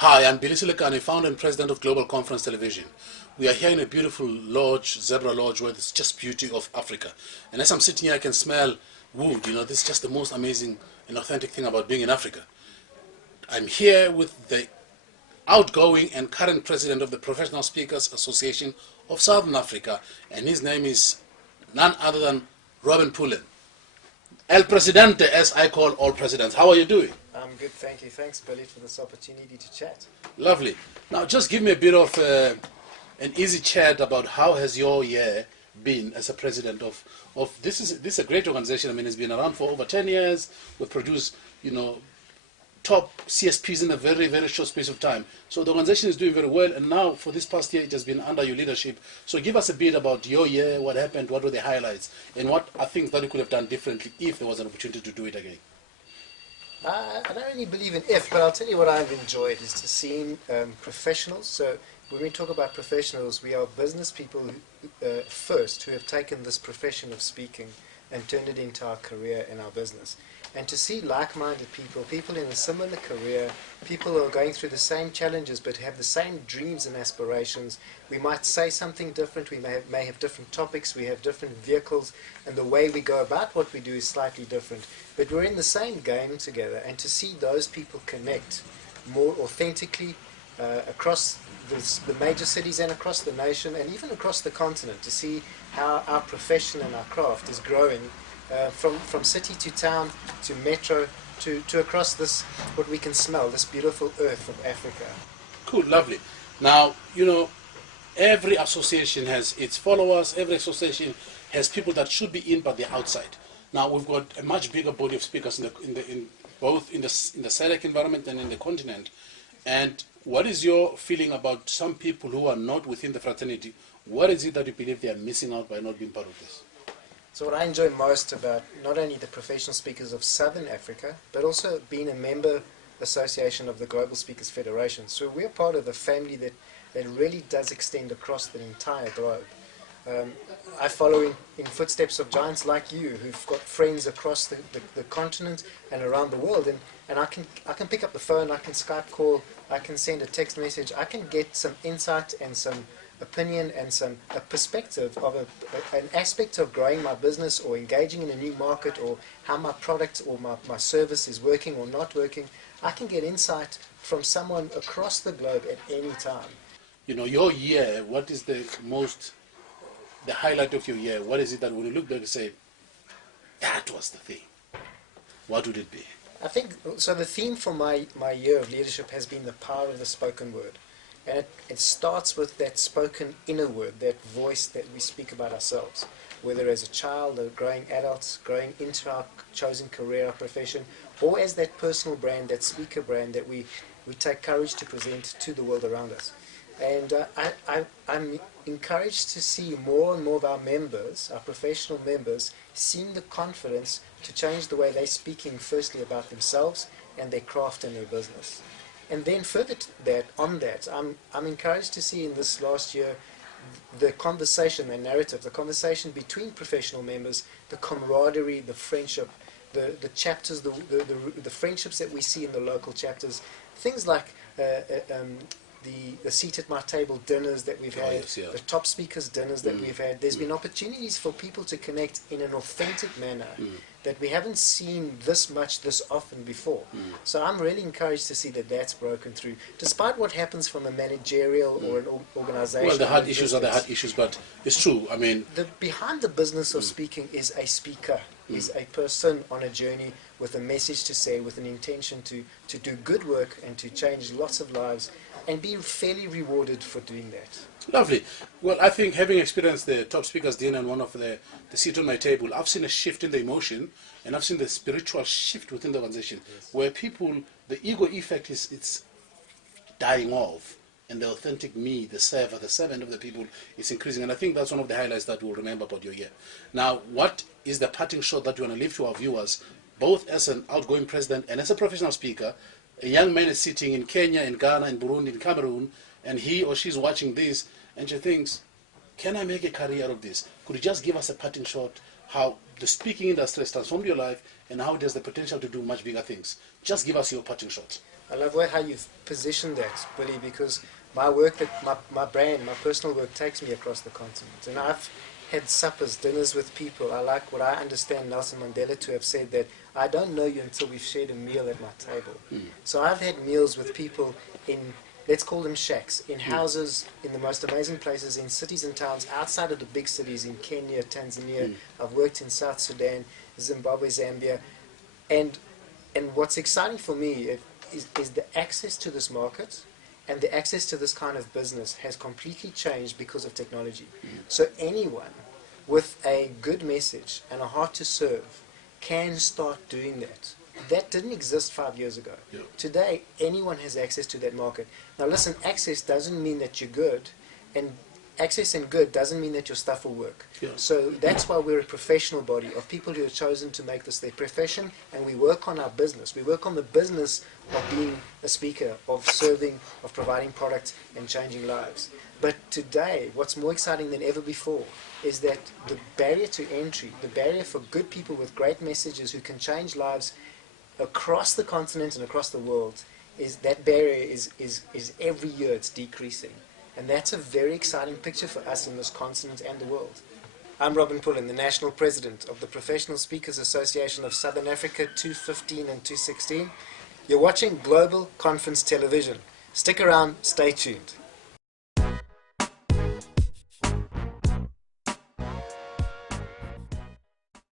Hi, I'm Billy Silikane, founder and president of Global Conference Television. We are here in a beautiful lodge, Zebra Lodge, where it's just beauty of Africa. And as I'm sitting here, I can smell wood. This is just the most amazing and authentic thing about being in Africa. I'm here with the outgoing and current president of the Professional Speakers Association of Southern Africa, and his name is none other than Robin Pullen. El Presidente, as I call all presidents. How are you doing? I'm good, thank you. Thanks, Billy, for this opportunity to chat. Lovely. Now, just give me a bit of an easy chat about how has your year been as a president of this is a great organization. I mean, it's been around for over 10 years. We've produced, top CSPs in a very, very short space of time. So the organization is doing very well, and now for this past year, it has been under your leadership. So give us a bit about your year, what happened, what were the highlights, and what are things that you could have done differently if there was an opportunity to do it again. I don't really believe in if, but I'll tell you what I've enjoyed is to see professionals. So when we talk about professionals, we are business people first who have taken this profession of speaking and turned it into our career in our business. And to see like-minded people in a similar career, people who are going through the same challenges but have the same dreams and aspirations. We might say something different, we may have different topics, we have different vehicles, and the way we go about what we do is slightly different. But we're in the same game together, and to see those people connect more authentically across the major cities and across the nation and even across the continent, to see how our profession and our craft is growing from city to town to metro to across this, what we can smell, this beautiful earth of Africa. Cool, lovely. Now, every association has its followers, every association has people that should be in but they're outside. Now we've got a much bigger body of speakers in both in the SADC environment and in the continent. And what is your feeling about some people who are not within the fraternity? What is it that you believe they are missing out by not being part of this? So what I enjoy most about not only the professional speakers of Southern Africa, but also being a member association of the Global Speakers Federation. So we're part of a family that really does extend across the entire globe. I follow in footsteps of giants like you who've got friends across the continent and around the world, and I can pick up the phone, I can Skype call, I can send a text message, I can get some insight and some opinion and a perspective of an aspect of growing my business or engaging in a new market or how my product or my service is working or not working. I can get insight from someone across the globe at any time. Your year, what is the highlight of your year? What is it that when you look back and say, that was the thing? What would it be? I think, so the theme for my year of leadership has been the power of the spoken word. And it starts with that spoken inner word, that voice that we speak about ourselves, whether as a child, a growing adult, growing into our chosen career, our profession, or as that personal brand, that speaker brand that we take courage to present to the world around us. And I'm encouraged to see more and more of our members, our professional members, seeing the confidence to change the way they're speaking firstly about themselves and their craft and their business. And then further to that, I'm encouraged to see in this last year the conversation, the narrative, the conversation between professional members, the camaraderie, the friendship, the chapters, the friendships that we see in the local chapters, things like the seat at my table dinners that we've had, the top speakers dinners that we've had. There's been opportunities for people to connect in an authentic manner that we haven't seen this often before. So I'm really encouraged to see that that's broken through, despite what happens from a managerial or an organization. Well, the hard issues are the hard issues, but it's true. I mean, behind the business of speaking is a speaker, is a person on a journey with a message to say, with an intention to do good work and to change lots of lives, and be fairly rewarded for doing that. Lovely. Well, I think having experienced the top speakers dinner and one of the seat on my table, I've seen a shift in the emotion, and I've seen the spiritual shift within the organization, where people, the ego effect it's dying off, and the authentic me, the servant of the people, is increasing. And I think that's one of the highlights that we'll remember about your year. Now, what is the parting shot that you want to leave to our viewers, both as an outgoing president and as a professional speaker? A young man is sitting in Kenya, in Ghana, in Burundi, in Cameroon, and he or she is watching this, and she thinks, can I make a career out of this? Could you just give us a parting shot how the speaking industry has transformed your life and how it has the potential to do much bigger things. Just give us your parting shot. I love how you've positioned that, Billy, because my work, my brand, my personal work takes me across the continent. And I've had suppers, dinners with people. I like what I understand Nelson Mandela to have said, that I don't know you until we've shared a meal at my table. So I've had meals with people in, let's call them shacks, in houses, in the most amazing places, in cities and towns outside of the big cities, in Kenya, Tanzania. I've worked in South Sudan, Zimbabwe, Zambia. And what's exciting for me is the access to this market and the access to this kind of business has completely changed because of technology. So anyone with a good message and a heart to serve can start doing that. That didn't exist 5 years ago. Yeah. Today, anyone has access to that market. Now listen, access doesn't mean that you're good, and access and good doesn't mean that your stuff will work. Yeah. So that's why we're a professional body of people who have chosen to make this their profession, and we work on our business. We work on the business of being a speaker, of serving, of providing products and changing lives. But today, what's more exciting than ever before is that the barrier to entry, the barrier for good people with great messages who can change lives across the continent and across the world, is that barrier is every year it's decreasing. And that's a very exciting picture for us in this continent and the world. I'm Robin Pullen, the National President of the Professional Speakers Association of Southern Africa 215 and 216. You're watching Global Conference Television. Stick around, stay tuned.